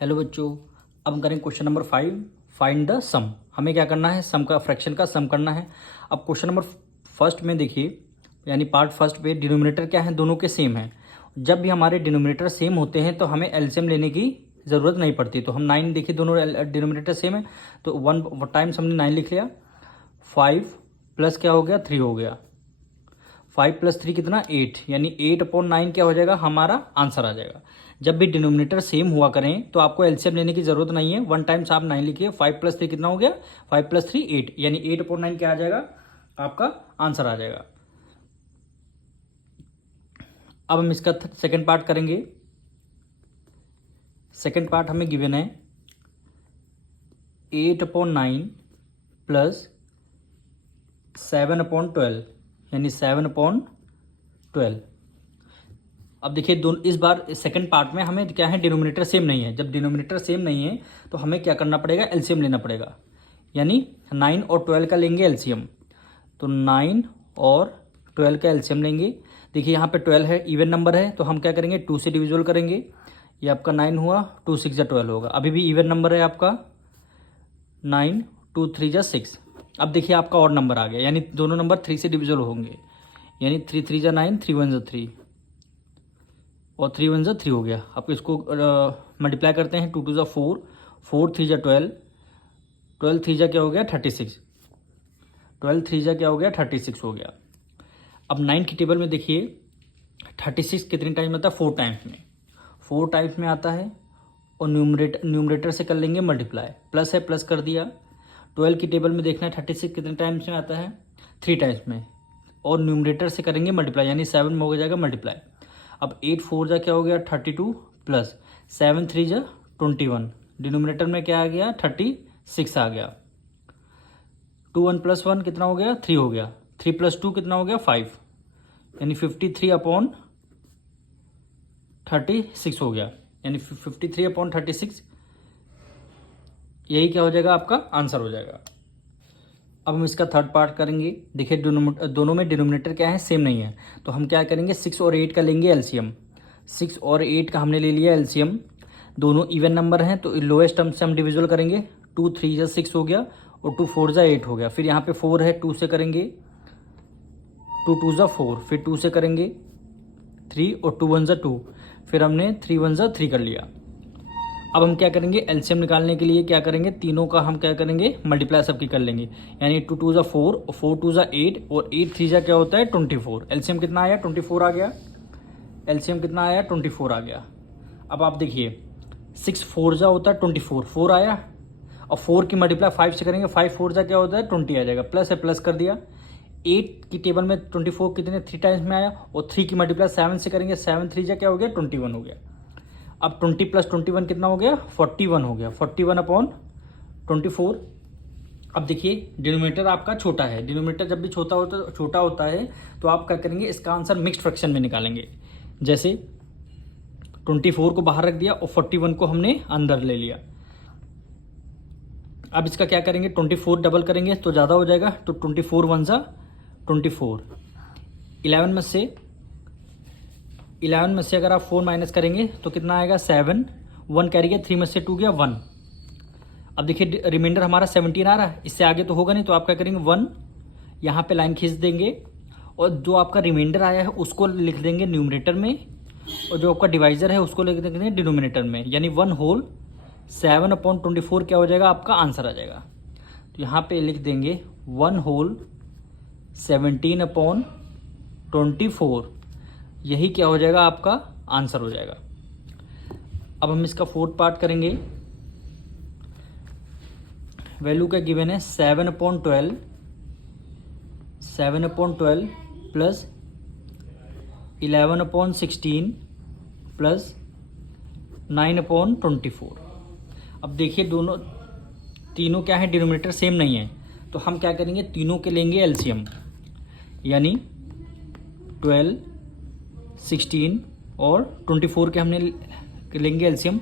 Hello बच्चों, अब हम करेंगे क्वेश्चन नंबर 5। फाइंड द सम। हमें क्या करना है? सम का, फ्रैक्शन का सम करना है। अब क्वेश्चन नंबर फर्स्ट में देखिए, यानी पार्ट फर्स्ट पे डिनोमिनेटर क्या है, दोनों के सेम है। जब भी हमारे डिनोमिनेटर सेम होते हैं तो हमें एलसीएम लेने की ज़रूरत नहीं पड़ती। तो हम 9 देखिए, दोनों डिनोमिनेटर सेम है तो 1 टाइम्स हमने 9 लिख लिया। 5 प्लस क्या हो गया, 3 हो गया। 5 प्लस 3 कितना, 8, यानी 8/9 क्या हो जाएगा, हमारा आंसर आ जाएगा। जब भी डिनोमिनेटर सेम हुआ करें तो आपको एलसीएम लेने की जरूरत नहीं है। 1 टाइम्स आप 9 लिखिए। 5 प्लस 3 कितना हो गया, 5 प्लस 3 8, यानी 8/9 क्या आ जाएगा, आपका आंसर आ जाएगा। अब हम इसका सेकेंड पार्ट करेंगे। सेकेंड पार्ट हमें गिवन है 8/9 प्लस 7/12, यानी 7/12। अब देखिए, दोनों इस बार सेकंड पार्ट में हमें क्या है, डिनोमिनेटर सेम नहीं है। जब डिनोमिनेटर सेम नहीं है तो हमें क्या करना पड़ेगा, एलसीएम लेना पड़ेगा। यानी 9 और 12 का लेंगे एलसीएम। तो 9 और 12 का एलसीएम लेंगे। देखिए यहाँ पे 12 है, इवन नंबर है, तो हम क्या करेंगे, 2 से डिविजल करेंगे। ये आपका 9 हुआ, 2 6 12 होगा। अभी भी इवन नंबर है आपका 9, 2 3 6। अब देखिए आपका और नंबर आ गया, यानी दोनों नंबर 3 से डिविजल होंगे। यानी 3 3 9, 3 1 3 और 3 1 3 हो गया। अब इसको मल्टीप्लाई करते हैं। 2 2 4, 4 3 12, 12 3 क्या हो गया, 36, 12 3 क्या हो गया, 36 हो गया। अब 9 की टेबल में देखिए 36 कितने टाइम में आता है, 4 टाइम्स में, 4 टाइम्स में आता है। और न्यूमरेटर से कर लेंगे मल्टीप्लाई, प्लस है प्लस कर दिया। 12 की टेबल में देखना है 36 कितने टाइम्स में आता है, 3 टाइम्स में, और न्यूमरेटर से करेंगे मल्टीप्लाई, यानी 7 में हो जाएगा मल्टीप्लाई। अब 8 4 क्या हो गया, 32 प्लस 7 3 21, डिनोमिनेटर में क्या आ गया, 36 आ गया। 2 1 प्लस 1 कितना हो गया, 3 हो गया। 3 प्लस 2 कितना हो गया, 5, यानी 53/36 हो गया। यानी 53/36, यही क्या हो जाएगा, आपका आंसर हो जाएगा। अब हम इसका थर्ड पार्ट करेंगे। देखिए दोनों में डिनोमिनेटर क्या है, सेम नहीं है। तो हम क्या करेंगे, 6 और 8 का लेंगे एलसीएम। 6 और 8 का हमने ले लिया एलसीएम। दोनों इवन नंबर हैं तो लोएस्ट टर्म से हम डिविजल करेंगे। 2 3 6 हो गया और 2 4 8 हो गया। फिर यहाँ पे 4 है, 2 से करेंगे, 2 2 4, फिर 2 से करेंगे 3 और 2 1 2, फिर हमने 3 1 3 कर लिया। अब हम क्या करेंगे, एलसीएम निकालने के लिए क्या करेंगे, तीनों का हम क्या करेंगे, मल्टीप्लाई सबकी कर लेंगे। यानी 2 2 4, 4 2 8 और 8 3 क्या होता है, 24। एलसीएम कितना आया, 24 आ गया। एलसीएम कितना आया, 24 आ गया। अब आप देखिए 6 4 होता है 24, 4 आया। और 4 की मल्टीप्लाई 5 से करेंगे, 5 4 क्या होता है, 20 आ जाएगा। प्लस है प्लस कर दिया। 8 की टेबल में 24 कितने 3 टाइम्स में आया, और 3 की मल्टीप्लाई 7 से करेंगे, 7 3 क्या हो गया, 21 हो गया। अब 20 प्लस 21 कितना हो गया, 41 हो गया। 41/24। अब देखिए डिनोमिनेटर आपका छोटा है। डिनोमिनेटर जब भी छोटा होता है तो आप क्या करेंगे, इसका आंसर मिक्स्ड फ्रैक्शन में निकालेंगे। जैसे 24 को बाहर रख दिया और 41 को हमने अंदर ले लिया। अब इसका क्या करेंगे, 24 डबल करेंगे तो ज़्यादा हो जाएगा। तो 24 1 24, 11 में से अगर आप 4 माइनस करेंगे तो कितना आएगा, 7, 1 कैरी गया, 3 में से 2 गया 1। अब देखिए रिमाइंडर हमारा 17 आ रहा है, इससे आगे तो होगा नहीं, तो आप क्या करेंगे 1 यहाँ पे लाइन खींच देंगे, और जो आपका रिमाइंडर आया है उसको लिख देंगे न्यूमरेटर में, और जो आपका डिवाइजर है उसको लिख देंगे डिनोमिनेटर में। यानी 1 होल 7/24 क्या हो जाएगा, आपका आंसर आ जाएगा। तो यहाँ पे लिख देंगे 1 होल 17/24, यही क्या हो जाएगा, आपका आंसर हो जाएगा। अब हम इसका फोर्थ पार्ट करेंगे। वैल्यू क्या गिवन है, 7/12 प्लस 11/16 प्लस 9/24। अब देखिए तीनों क्या है, डिनोमिनेटर सेम नहीं है, तो हम क्या करेंगे, तीनों के लेंगे एलसीएम। यानी 12 16 और 24 के हमने लेंगे एलसीएम।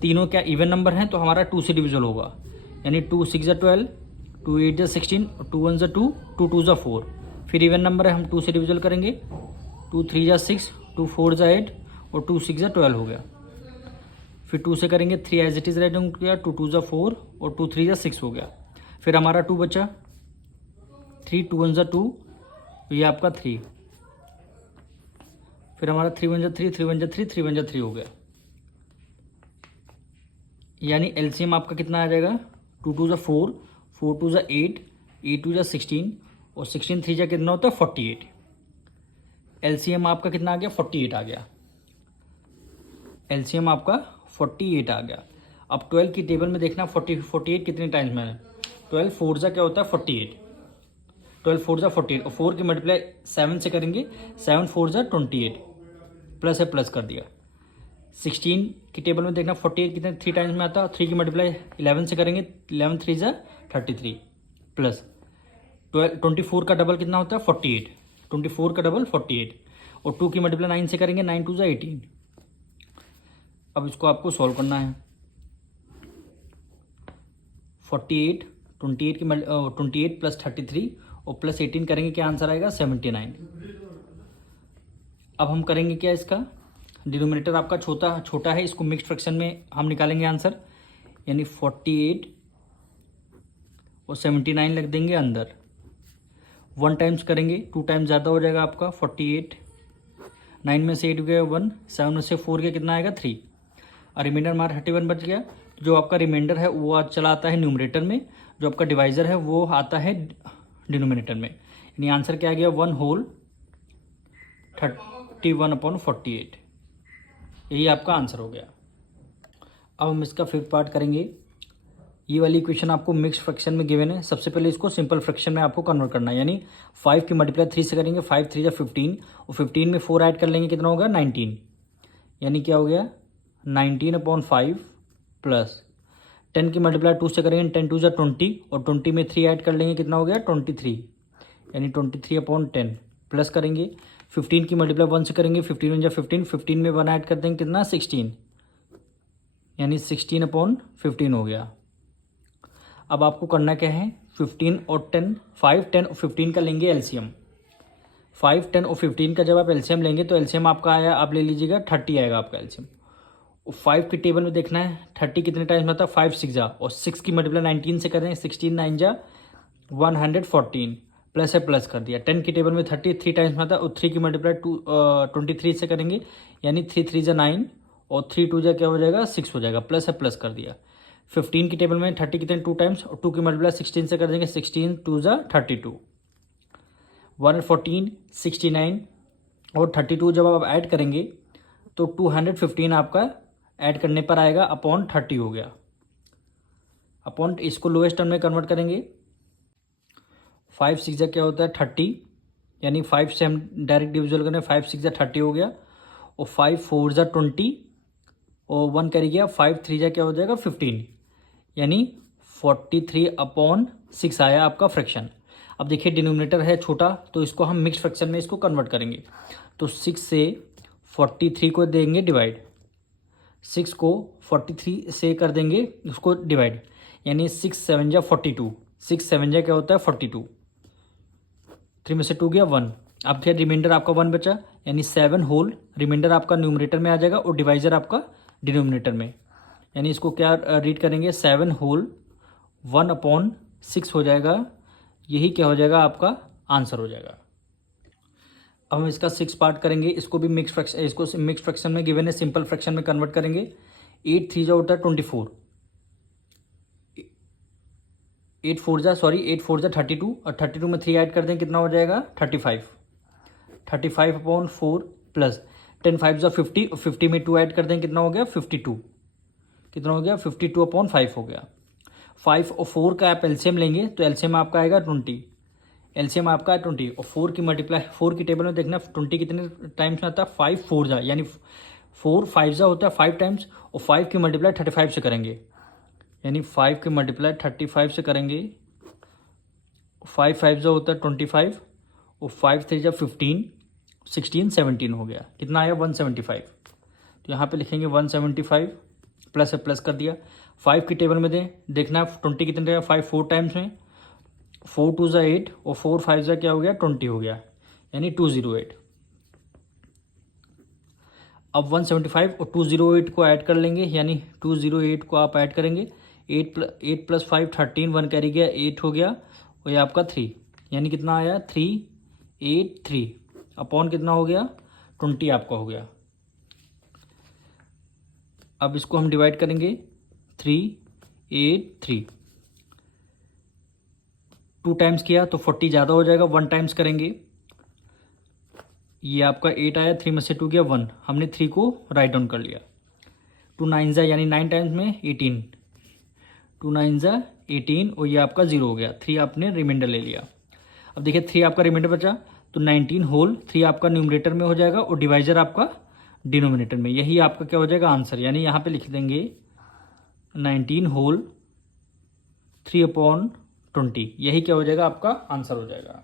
तीनों क्या इवन नंबर हैं तो हमारा 2 से डिविजल होगा। यानी 2 6 12, 2 8 16, 2 1 2, 2 2 4। फिर इवन नंबर है, हम 2 से डिविजल करेंगे। 2 3 6, 2 4 8 और 2 6 12 हो गया। फिर 2 से करेंगे 3 एज इट इज़ रह गया, 2 2 ज़ा 4 और 2 3 ज़ा 6 हो गया। फिर हमारा 2 बचा, 3 2 1 ज़ा 2, ये आपका 3। फिर हमारा 3 1 ज़ा 3, 3 1 ज़ा 3, 3 1 ज़ा 3 हो गया। यानी एलसीएम आपका कितना आ जाएगा, 2 2 ज़ा 4, 4 2 ज़ा 8, 8 2 ज़ा 16 और 16 3 ज़ा कितना होता है 48। एलसीएम आपका कितना आ गया, 48 आ गया। एलसीएम आपका 48 आ गया। अब 12 की टेबल में देखना 48 कितने टाइम्स में है। 12 4 ज़ा क्या होता है 48, 12 4 ज़ा 48 और 4 की मल्टीप्लाई 7 से करेंगे, 7 4 ज़ा 28, प्लस है प्लस कर दिया। 16 की टेबल में देखना 48 कितने 3 टाइम्स में आता है, 3 की मल्टीप्लाई 11 से करेंगे, 11 3 ज़ा 33, प्लस 24 का डबल कितना होता है 48, 24 का डबल 48 और 2 की मल्टीप्लाई 9 से करेंगे, 9 2 ज़ा 18। अब इसको आपको सॉल्व करना है। 48 28 की 28 प्लस 33 और प्लस 18 करेंगे, क्या आंसर आएगा 79। अब हम करेंगे क्या, इसका डिनोमिनेटर आपका छोटा है, इसको मिक्स्ड फ्रैक्शन में हम निकालेंगे आंसर, यानी 48 और 79 लग देंगे अंदर। 1 टाइम्स करेंगे, 2 टाइम्स ज़्यादा हो जाएगा आपका 48, 9 में से 8 गया 1, 7 में से 4 गया कितना आएगा 3 और रिमाइंडर हमारा 31 बच गया। जो आपका रिमाइंडर है वो आज चला आता है न्यूमरेटर में, जो आपका डिवाइज़र है वो आता है डिनोमिनेटर में। यानी आंसर क्या आ गया 1 होल 31/48, यही आपका आंसर हो गया। अब हम इसका फिफ्थ पार्ट करेंगे। ये वाली इक्वेशन आपको मिक्स्ड फ्रैक्शन में गिवन है। सबसे पहले इसको सिंपल फ्रैक्शन में आपको कन्वर्ट करना है, यानी 5 की मल्टीप्लाई 3 से करेंगे, 5 3 = 15 और 15 में 4 ऐड कर लेंगे, कितना होगा 19। यानी क्या हो गया 19/5 प्लस 10 की मल्टीप्लाई 2 से करेंगे, 10 2 = 20 और 20 में 3 ऐड कर लेंगे, कितना हो गया 23, यानी 23/10 प्लस करेंगे। 15 की मल्टीप्लाई 1 से करेंगे, 15 × 15, 15 में 1 ऐड कर देंगे, कितना 16, यानी 16/15 हो गया। अब आपको करना क्या है, 15 और 10, 5 10 और 15 का लेंगे एलसीएम। 5 10 और 15 का जब आप एलसीएम लेंगे तो एलसीएम आपका आया, आप ले लीजिएगा 30 आएगा आपका एलसीएम। और 5 की टेबल में देखना है 30 कितने टाइम्स में आता है, 5 6 जा और 6 की मल्टीप्लाई 19 से करें, 16 9 जा 114 प्लस है प्लस कर दिया। 10 की टेबल में 30 3 टाइम्स में आता है और 3 की मल्टीप्लाई 23 से करेंगे, यानी 3 3 जा 9 और 3 2 जा क्या हो जाएगा 6 हो जाएगा, प्लस है प्लस कर दिया। 15 की टेबल में 30 कितने 2 टाइम्स और 2 की मल्टीप्लाई 16 से कर देंगे, 16 2 जा 32, 114 69 और 32 जब आप ऐड करेंगे तो 215 आपका ऐड करने पर आएगा अपॉन 30 हो गया। अपॉन इसको लोएस्ट टर्म में कन्वर्ट करेंगे, 5 6 जा क्या होता है 30, यानी 5 से हम डायरेक्ट डिविजल करें, 5 6 जा 30 हो गया और 5 4 जा 20 और 1 कैरी गया, 5 3 जा क्या हो जाएगा 15, यानी 43/6 आया आपका फ्रैक्शन। अब देखिए डिनोमिनेटर है छोटा तो इसको हम मिक्स फ्रैक्शन में इसको कन्वर्ट करेंगे, तो 6 से 43 को देंगे डिवाइड, 6 को 43 से कर देंगे उसको डिवाइड, यानी 6 7 जा 42, 6 7 जा क्या होता है 42, 3 में से 2 गया 1। अब क्या रिमाइंडर आपका 1 बचा, यानी 7 होल रिमाइंडर आपका न्यूमरेटर में आ जाएगा और डिवाइजर आपका डिनोमिनेटर में, यानी इसको क्या रीड करेंगे 7 होल 1/6 हो जाएगा, यही क्या हो जाएगा आपका आंसर हो जाएगा। अब हम इसका 6 पार्ट करेंगे, इसको भी मिक्स फ्रैक्शन, इसको मिक्स फ्रैक्शन में गिवन है, सिंपल फ्रैक्शन में कन्वर्ट करेंगे। 8 3 जा होता है 24, 8 4 जा 32 और 32 में 3 ऐड कर दें, कितना हो जाएगा 35, 35/4 प्लस 10 5 जा 50 और 50 में 2 ऐड कर दें, कितना हो गया 52, कितना हो गया 52/5 हो गया। 5 और 4 का आप एलसीएम लेंगे तो एलसीएम आपका आएगा 20, एलसीएम आपका है 20 और 4 की मल्टीप्लाई 4 की टेबल में देखना 20 कितने टाइम्स में आता है 5 4 जा, यानी 4 5 जा होता है 5 टाइम्स और 5 की मल्टीप्लाई 35 से करेंगे, यानी 5 की मल्टीप्लाई 35 से करेंगे, 5 5 जा होता है 25 और 5 3 जा 15 16 17 हो गया, कितना आया 175। तो यहाँ पे लिखेंगे 175 प्लस है प्लस कर दिया। 5 की टेबल में देखना 20 कितने रहेगा 5 4 टाइम्स में, 4 2 जा 8 और 4 5 जा क्या हो गया 20 हो गया, यानी 208। अब 175 और 208 को ऐड कर लेंगे, यानी 208 को आप ऐड करेंगे, 8 प्लस 5 13, 1 कैरी गया 8 हो गया, और ये आपका 3, यानी कितना आया 383 अपॉन कितना हो गया 20 आपका हो गया। अब इसको हम डिवाइड करेंगे 383, 2 टाइम्स किया तो 40 ज़्यादा हो जाएगा, 1 टाइम्स करेंगे, ये आपका 8 आया, 3 में से 2 गया 1, हमने 3 को राइट डाउन कर लिया। 2 9 यानी 9 टाइम्स में 18, 2 9 18, और ये आपका 0 हो गया, 3 आपने रिमाइंडर ले लिया। अब देखिए 3 आपका रिमाइंडर बचा, तो 19 होल 3 आपका न्यूमरेटर में हो जाएगा और डिवाइजर आपका डिनोमिनेटर में, यही आपका क्या हो जाएगा आंसर, यानी यहाँ पे लिख देंगे 19 होल 3/20, यही क्या हो जाएगा आपका आंसर हो जाएगा।